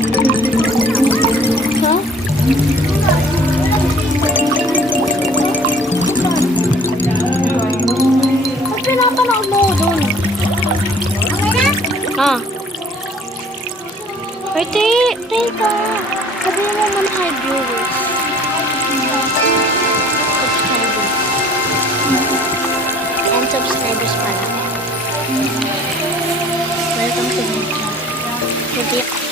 Ha? Ba't pinapanood mo ako doon? Ah. Wait, teka. Sabihin mo naman hi viewers. Subscribers. And subscribers pala. Welcome to my channel. Hindi